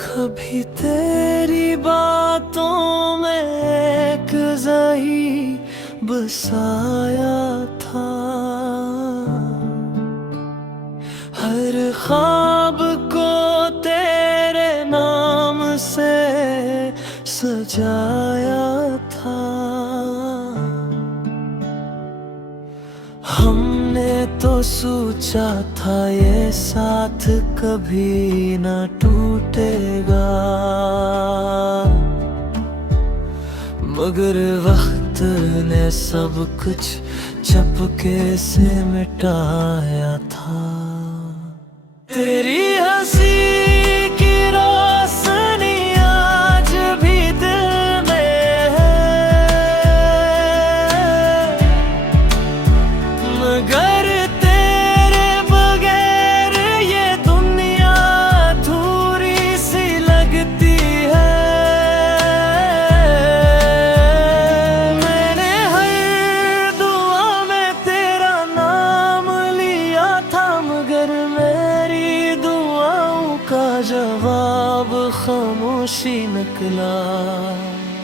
कभी तेरी बातों में एक ज़ही बसाया था। हर ख्वाब को तेरे नाम से सजाया था। हमने तो सोचा था ये साथ कभी न टूटेगा, मगर वक्त ने सब कुछ चपके से मिटाया था। तेरी हंसी की रोशनी आज भी दिल में है, मगर तेरे बगैर ये दुनिया अधूरी सी लगती है। मैंने हर दुआ में तेरा नाम लिया था, मगर मेरी दुआओं का जवाब खामोशी निकला।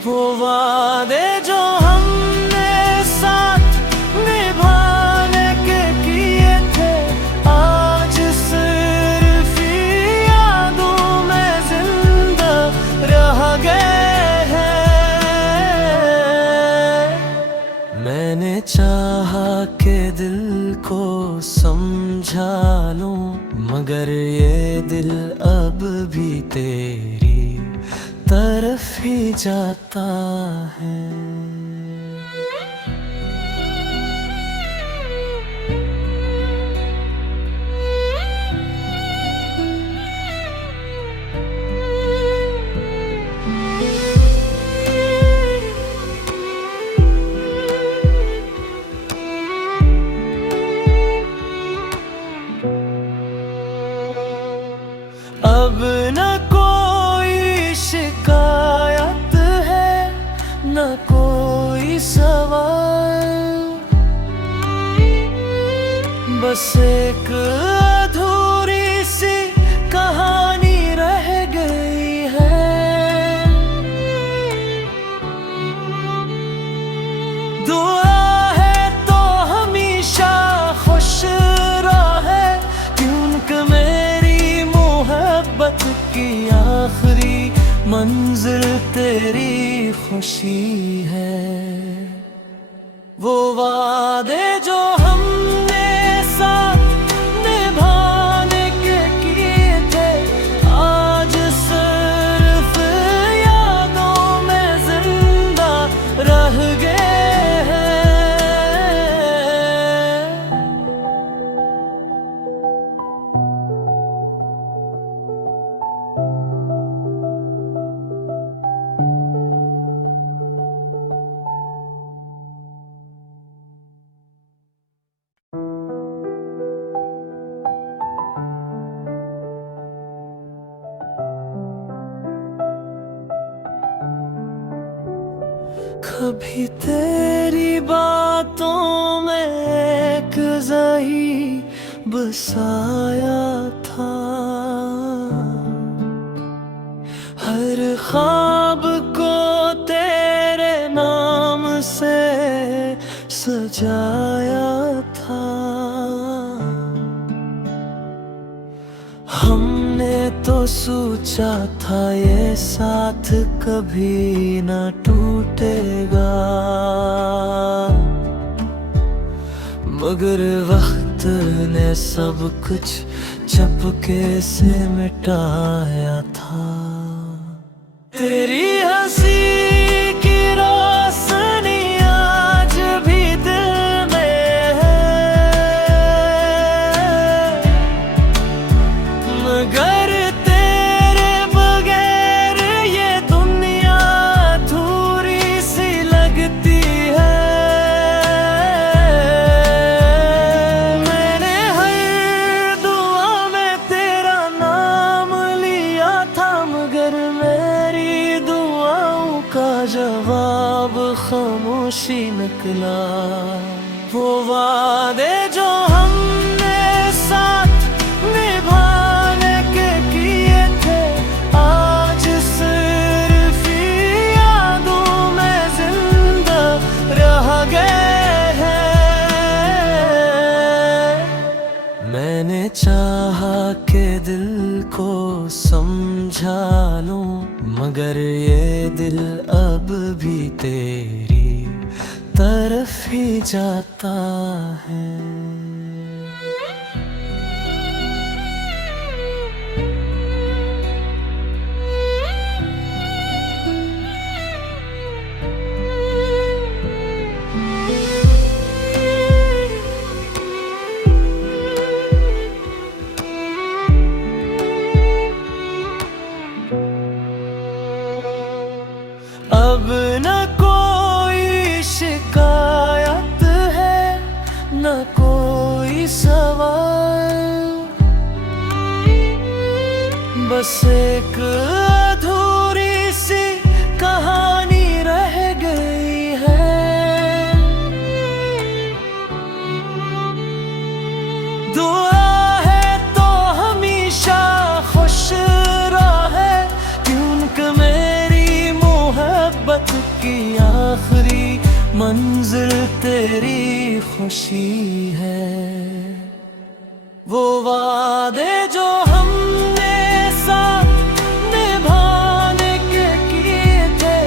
वो वादे जो हमने साथ निभाने के किए थे, आज सिर्फ यादों में जिंदा रह गए हैं। मैंने चाहा के दिल को समझा लूं, मगर ये दिल अब भी तेरी तरफ ही जाता है। अब न कोई शिकायत है, न कोई सवाल, बस एक अधूरी सी कहानी रह गई है। दुआ है तो हमेशा खुश रहे, क्योंकि मेरी मोहब्बत की आखिरी मंजिल तेरी खुशी है। वो वादे जो हमने साथ निभाने के किए थे, आज सिर्फ यादों में जिंदा रह गए हैं। कभी तेरी बातों में एक ज़ही बसाया था। हर ख्वाब को तेरे नाम से सजाया था। हमने तो सोचा था ये साथ कभी न टूटेगा, मगर वक्त ने सब कुछ चपके से मिटाया था। तेरी हंसी की रोशनी आज भी दिल में है, मगर तेरे बगैर ये दुनिया अधूरी सी लगती है। मैंने हर दुआ में तेरा नाम लिया था, मगर मेरी दुआओं का जवाब खामोशी निकला। वो वादे जो हमने साथ निभाने के किए थे, समझा लूं, मगर ये दिल अब भी तेरी तरफ ही जाता है। अब न कोई शिकायत है, न कोई सवाल, बस एक अधूरी सी कहानी रह गई है। दुआ है तो हमेशा खुश रहे, क्योंकि मेरी मोहब्बत की आखिरी मंजिल तेरी खुशी है। वो वादे जो हमने साथ निभाने के किए थे,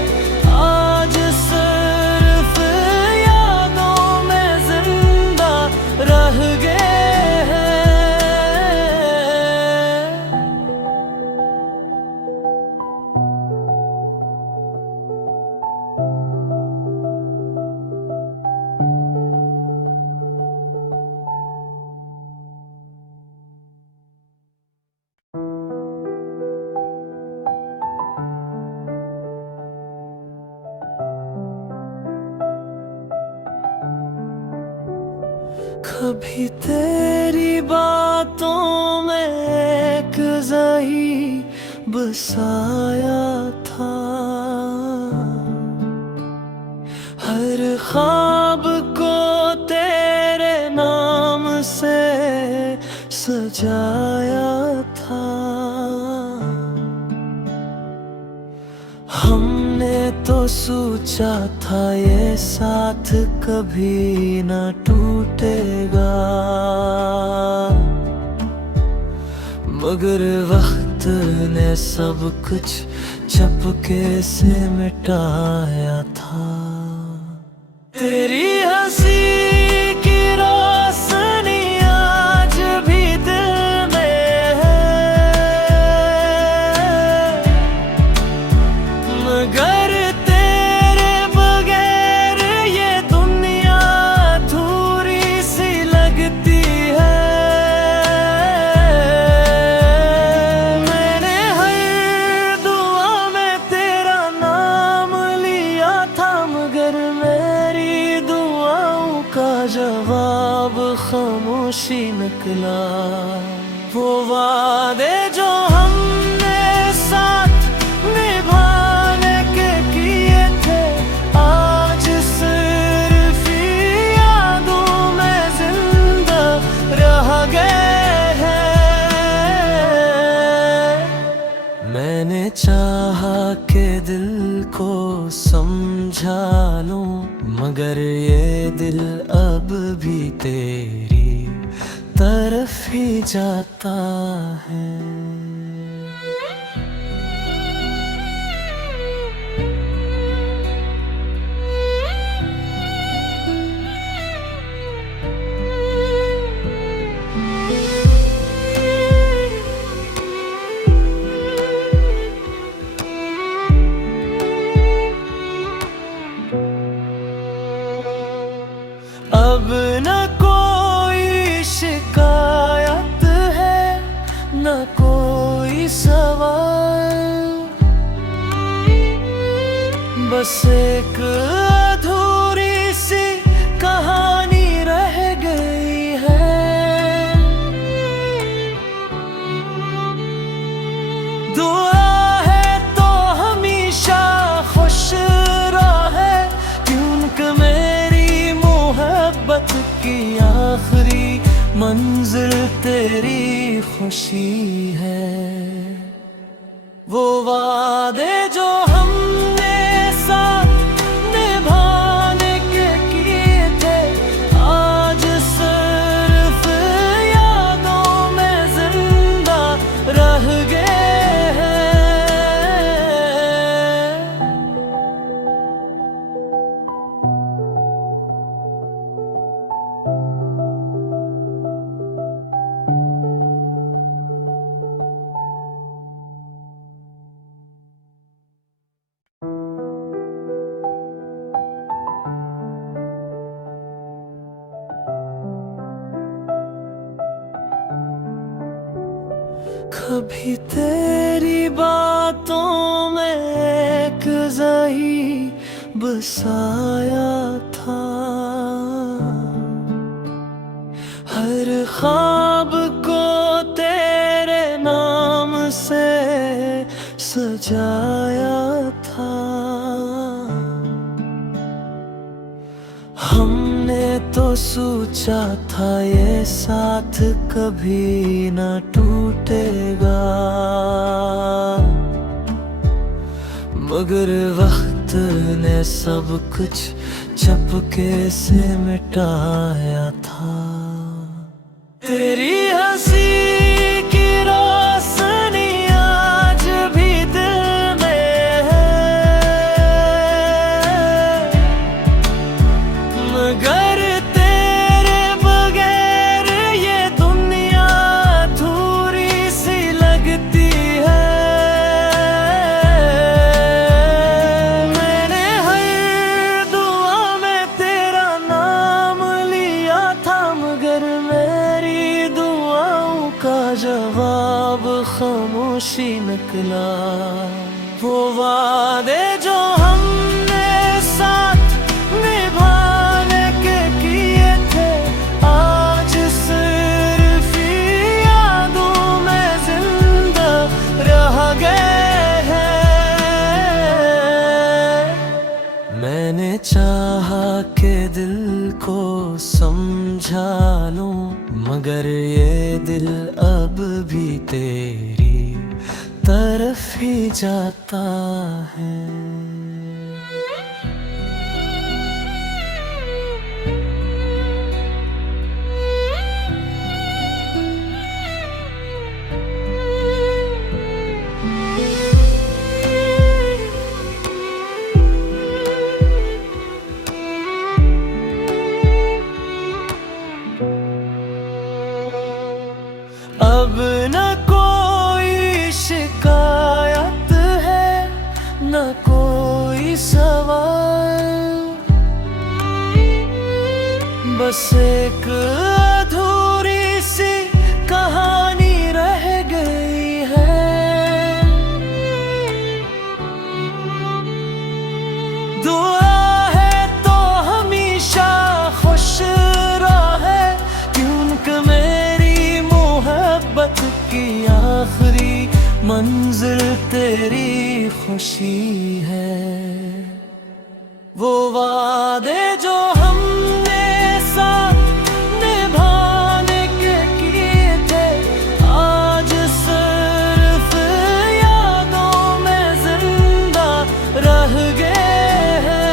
आज सिर्फ यादों में जिंदा रह गए हैं। कभी तेरी बातों में एक ज़ही बसाया था, हर ख्वाब को तेरे नाम से सजाया था। हमने तो सोचा था ये साथ कभी न टूटेगा, मगर वक्त ने सब कुछ चपके से मिटाया था। तेरी हंसी की रोशनी आज भी दिल में है, मगर तेरे बगैर ये दुनिया अधूरी सी लगती है। मैंने हर दुआ में तेरा नाम लिया था, मगर मेरी दुआओं का जवाब खामोशी निकला। वो वादे जो हमने साथ निभाने के किए थे, आज सिर्फ यादों में जिंदा रह गए हैं। मैंने चाहा कि दिल को समझा लूं, मगर ये दिल अब भी तेरी तरफ ही जाता है। अब न कोई शिकायत है, न कोई सवाल, बस एक अधूरी सी कहानी रह गई है। दुआ है तो हमेशा खुश रहे, क्योंकि मेरी मोहब्बत की आखिरी मंजिल तेरी खुशी है। वो वादे जो हमने साथ निभाने के किए थे, आज सिर्फ यादों में जिंदा रह गए हैं। कभी तेरी बातों में एक ज़ही बसाया था, हर ख्वाब को तेरे नाम से सजाया था। हमने तो सोचा था ये साथ कभी न टूटेगा, मगर वक्त ने सब कुछ चपके से मिटाया था। तेरी हंसी की रोशनी आज भी दिल में है, मगर तेरे बगैर ये दुनिया अधूरी सी लगती है। मैंने हर दुआ में तेरा नाम लिया था, मगर मेरी दुआओं का जवाब खामोशी निकला। वो वादे जो हमने साथ निभाने के किए थे, आज सिर्फ यादों में जिंदा रह गए हैं। मैंने चाहा कि दिल को समझा लूं, मगर ये दिल अब भी तेरी तरफ ही जाता है। अब न कोई शिकायत है, न कोई सवाल, बस एक अधूरी सी कहानी रह गई है। दुआ है तो हमेशा खुश रहे, क्योंकि मेरी मोहब्बत की आखिरी मंजिल तेरी खुशी है। वो वादे जो हमने साथ निभाने के किए थे, आज सिर्फ यादों में जिंदा रह गए हैं।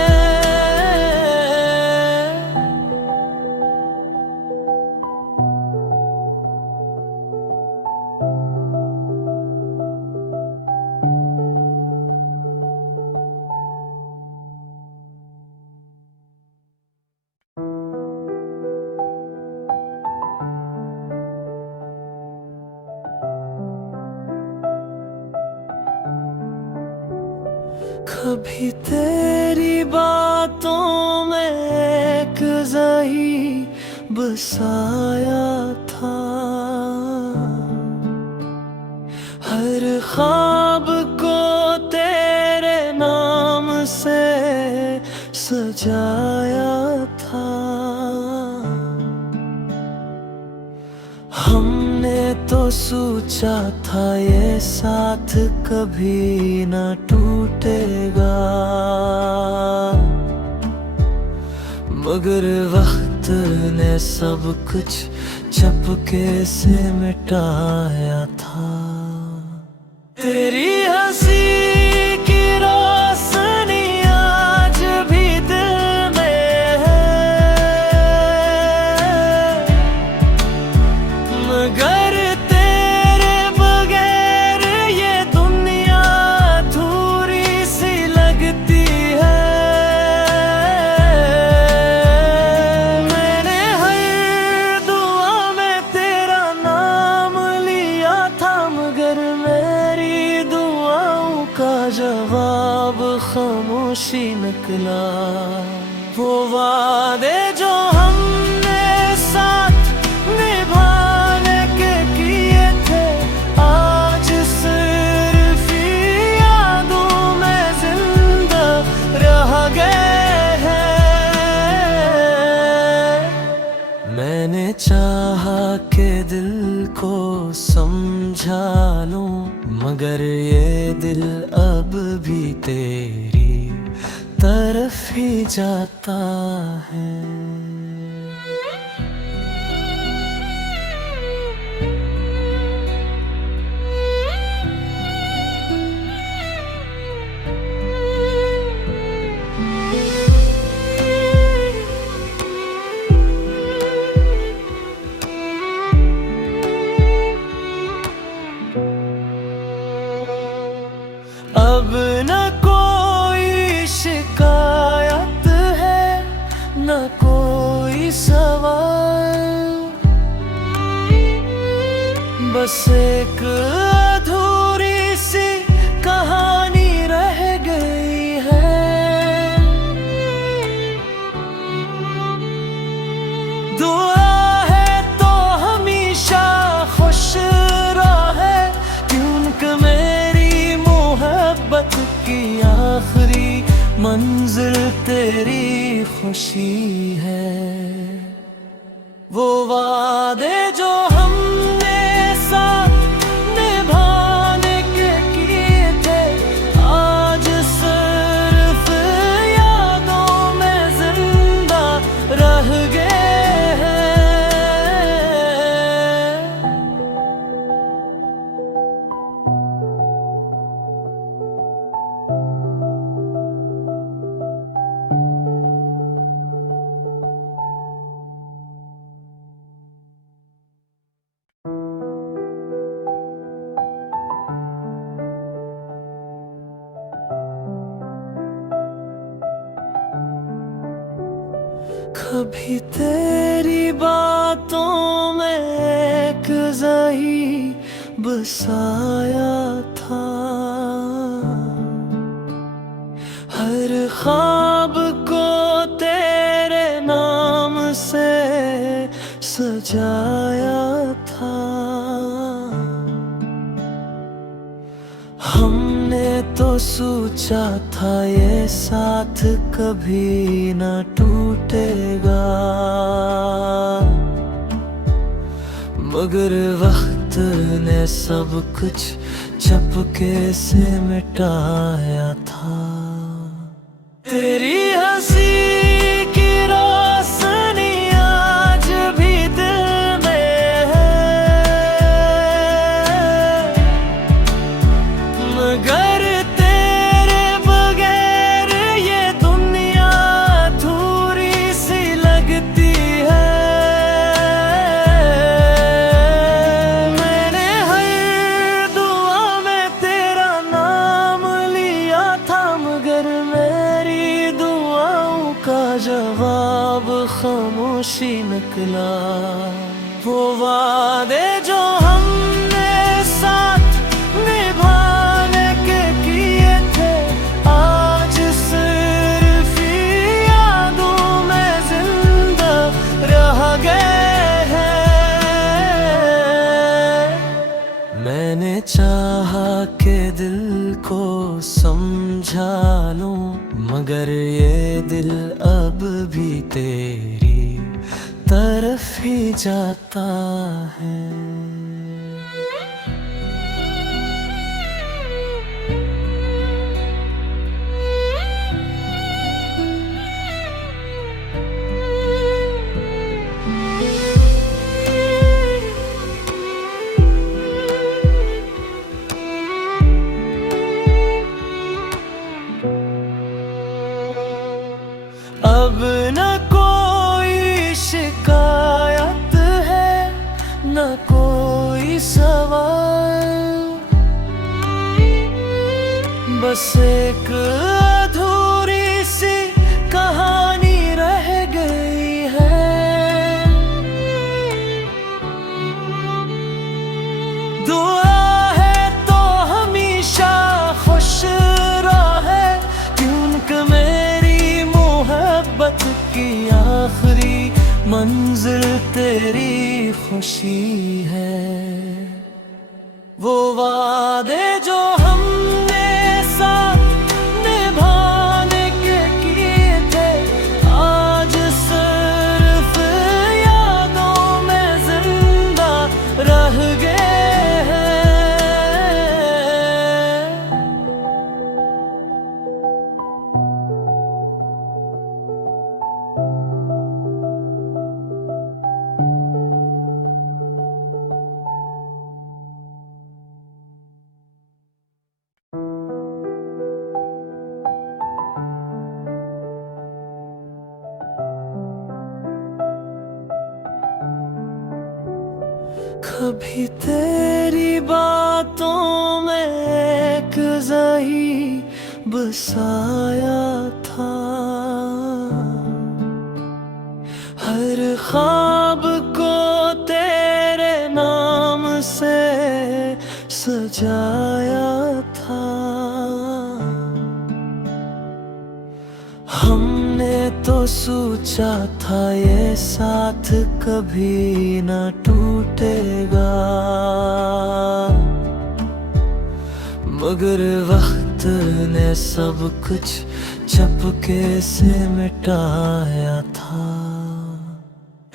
कभी तेरी बातों में एक ज़ही बसाया था, हर ख्वाब को तेरे नाम से सजाया था। हमने तो सोचा था ये साथ कभी न टूटेगा, मगर वक्त ने सब कुछ चपके से मिटाया था। तेरी हंसी की रोशनी आज भी दिल में है, मगर तेरे बगैर ये दुनिया अधूरी सी लगती है। मैंने हर दुआ में तेरा नाम लिया था, मगर मेरी दुआओं का मगर ये दिल अब भी तेरी तरफ ही जाता है। अब न कोई शिकायत है, न कोई सवाल, बस एक अधूरी सी कहानी रह गई है। दुआ है तो हमेशा खुश रहे, क्योंकि मेरी मोहब्बत की आखिरी मंजिल तेरी खुशी है। वो वादे जो हमने साथ निभाने के किए थे, आज सिर्फ यादों में जिंदा रह गए हैं। कभी तेरी बातों में एक ज़ही बसाया था, हर ख्वाब को तेरे नाम से सजाया था। हमने तो सोचा था ये साथ कभी न टूटेगा, मगर वक्त ने सब कुछ चपके से मिटाया था। तेरी हंसी की रोशनी आज भी दिल में है, मगर तेरे बगैर ये दुनिया अधूरी सी लगती है। मैंने हर दुआ में तेरा नाम लिया था, मगर मेरी दुआओं का जवाब खामोशी निकला। वो वादे जो हमने साथ निभाने के किए थे, आज सिर्फ यादों में जिंदा रह गए हैं। मैंने चाहा कि दिल को समझा लूं, मगर ये दिल अब भी तेरी तरफ ही जाता है। अब न कोई शिकायत है, न कोई सवाल, बस एक अधूरी सी कहानी रह गई है। दुआ है तो हमेशा खुश रहे, क्योंकि मेरी मोहब्बत की आखिरी मंजिल तेरी खुशी है। वो वादे जो हमने साथ निभाने के किए थे, आज सिर्फ यादों में जिंदा रह गए हैं। कभी तेरी बातों में एक ज़ही बसाया था, हर ख्वाब को तेरे नाम से सजाया था। हमने तो सोचा था ये साथ कभी न टूटेगा, मगर वक्त ने सब कुछ चुपके से मिटाया था।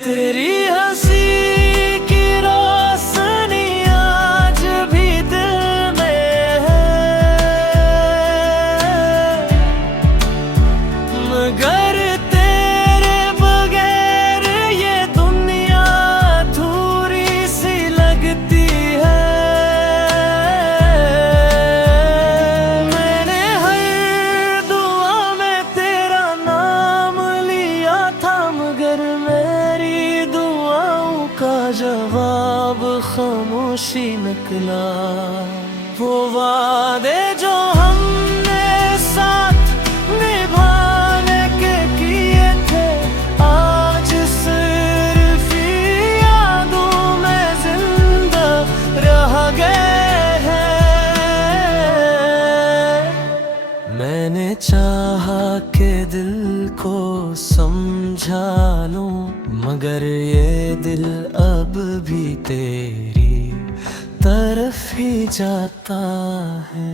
तेरी हंसी की रोशनी आज भी दिल में है, मगर तेरे बगैर ये दुनिया अधूरी सी लगती है। मैंने हर दुआ में तेरा नाम लिया था, मगर मेरी दुआओं का जवाब खामोशी निकला। वो वादे जो हमने साथ निभाने के किए थे, आज सिर्फ यादों में जिंदा रह गए हैं। मैंने चाहा कि दिल को समझा लूं, मगर ये दिल अब भी तेरी तरफ ही जाता है।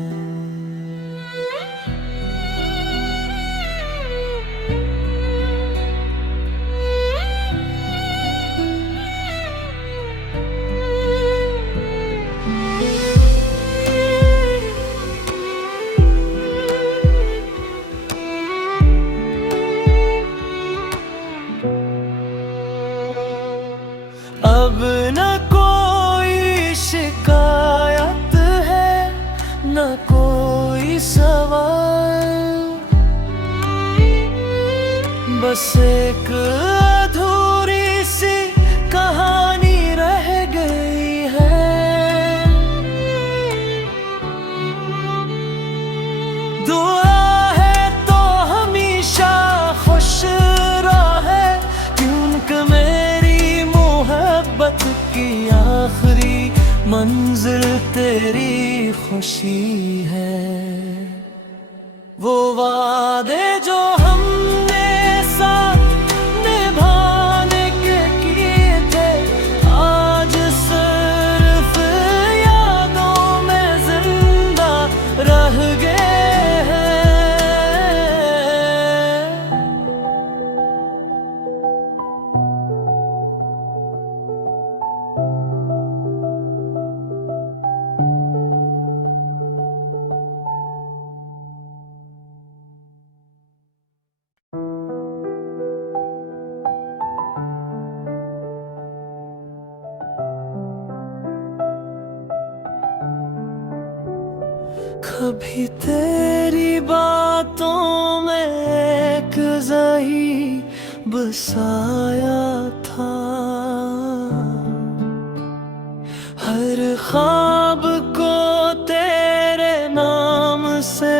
अब न कोई शिकायत है, न कोई सवाल, बस एक अधूरी सी कहानी रह गई है। दुआ है तो हमेशा खुश रहे, क्योंकि मेरी मोहब्बत की आखिरी मंजिल तेरी खुशी है। वो वादे जो हमने साथ निभाने के किए थे, आज सिर्फ यादों में जिंदा रह गए हैं। कभी तेरी बातों में एक ज़ही बसाया था, हर ख्वाब को तेरे नाम से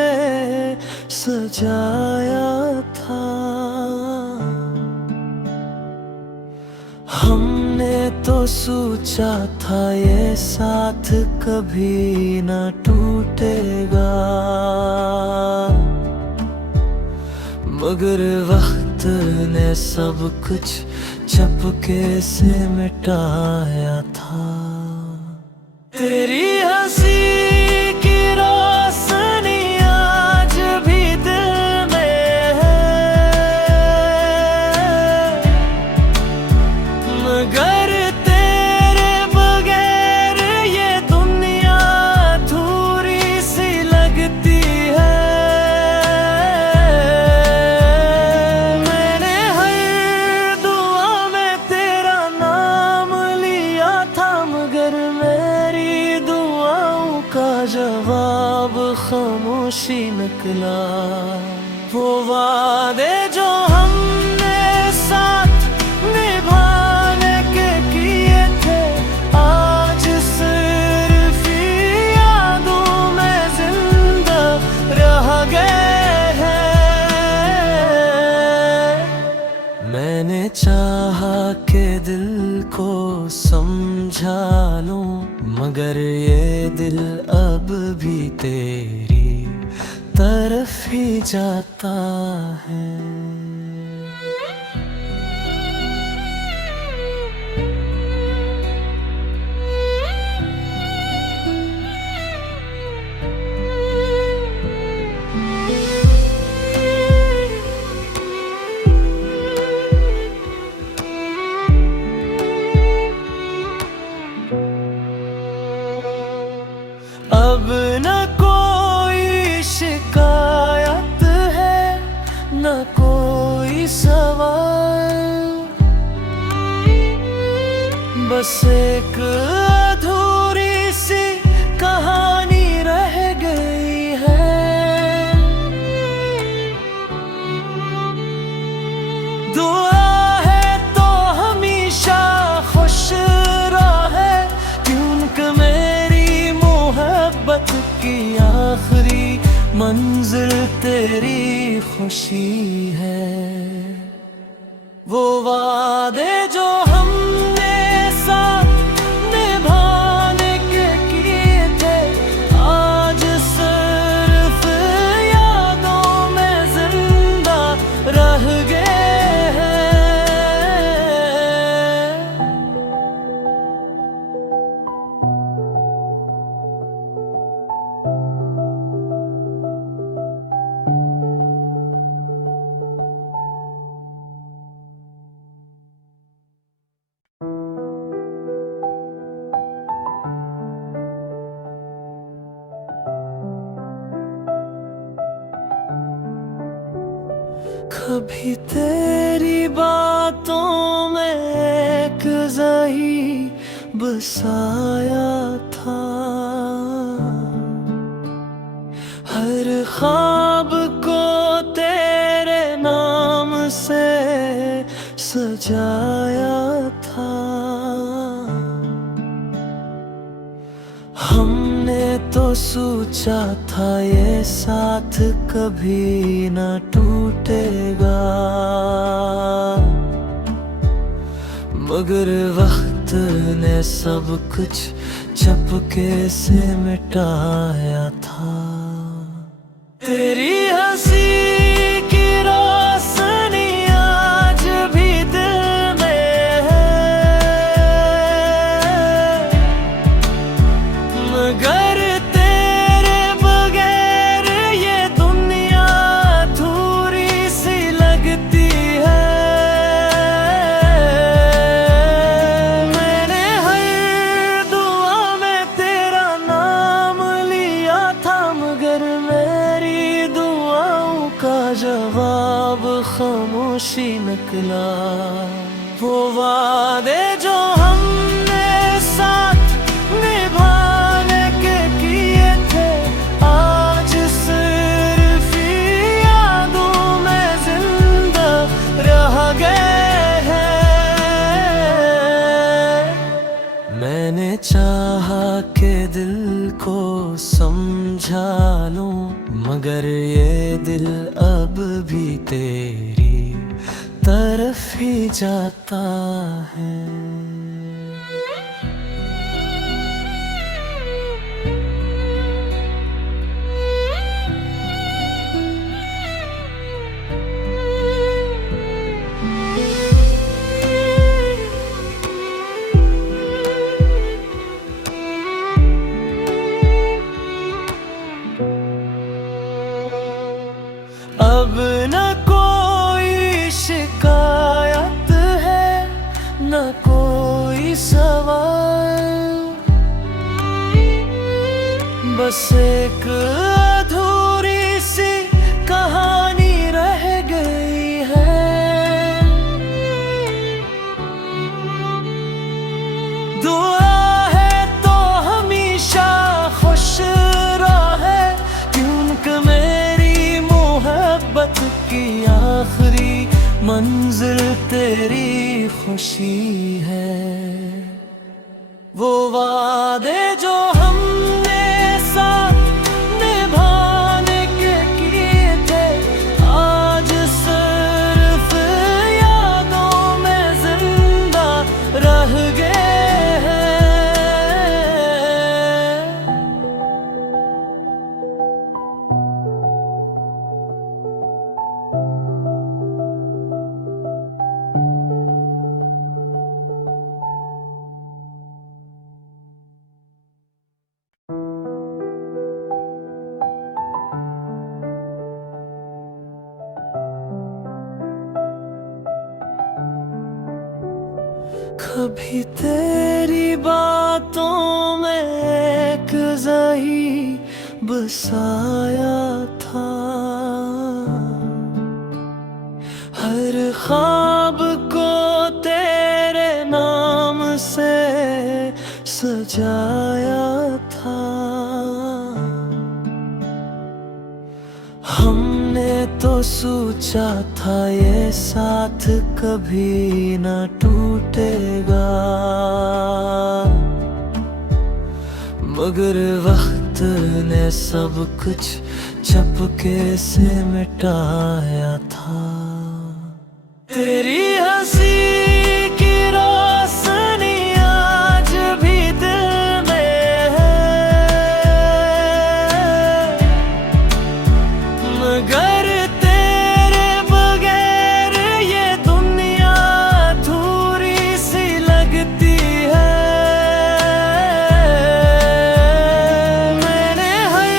सजाया था। हमने तो सोचा था ये साथ कभी न टूटेगा, मगर वक्त ने सब कुछ चुपके से मिटाया था। तेरी हंसी की रोशनी आज भी दिल में है, मगर तेरे बगैर ये दुनिया अधूरी सी लगती है। मैंने हर दुआ में तेरा नाम लिया था, मगर मेरी दुआओं का चाहा के दिल को समझा लूं, मगर ये दिल अब भी तेरी तरफ ही जाता है। अब न कोई शिकायत है, न कोई सवाल, बस एक अधूरी सी कहानी रह गई है। दुआ है तो हमेशा खुश रहे, क्योंकि मेरी मोहब्बत की आखिरी मंजिल तेरी खुशी है। वो वादे जो हमने साथ निभाने के किए थे, आज सिर्फ यादों में जिंदा रह गए हैं। कभी तेरी बातों में एक ज़ही बसाया था, हर ख्वाब को तेरे नाम से सजाया था। हमने तो सोचा था ये साथ कभी न टूटेगा, मगर वक्त ने सब कुछ चपके से मिटाया था। तेरी हंसी की रोशनी आज भी दिल में है, मगर तेरे बगैर ये दुनिया अधूरी सी लगती है। मैंने हर दुआ में तेरा नाम लिया था, मगर मेरी दुआओं का जवाब खामोशी निकला। वो वादे जो हमने साथ निभाने के किए थे, आज सिर्फ यादों में जिंदा रह गए हैं। मैंने चाहा के दिल को समझा लूं, मगर ये दिल अब भी तेरी तरफ ही जाता है। अब न कोई शिकायत है, न कोई सवाल, बस एक अधूरी सी कहानी रह गई है। दुआ है तो हमेशा खुश रहे, क्योंकि मेरी मोहब्बत की आखिरी मंजिल तेरी खुशी है। वो वादे जो हमने साथ निभाने के किए थे, आज सिर्फ यादों में कभी तेरी बातों में एक ज़ही बसाया था, हर ख्वाब को तेरे नाम से सजाया था। हमने तो सोचा था ये साथ कभी न टूटेगा, मगर वक्त ने सब कुछ चपके से मिटाया था। तेरी हंसी की रोशनी आज भी दिल में है, मगर तेरे बगैर ये दुनिया अधूरी सी लगती है। मैंने हर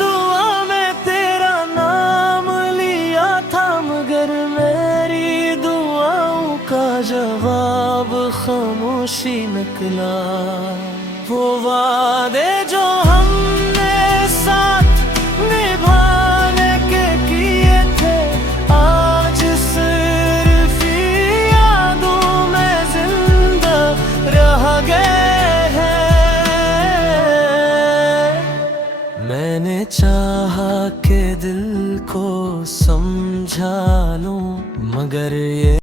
दुआ में तेरा नाम लिया था, मगर मेरी दुआओं का जवाब खामोशी निकला। वो वादे जो हमने साथ निभाने के किए थे, आज सिर्फ यादों में जिंदा रह गए हैं। मैंने चाहा के दिल को समझा लूं, मगर ये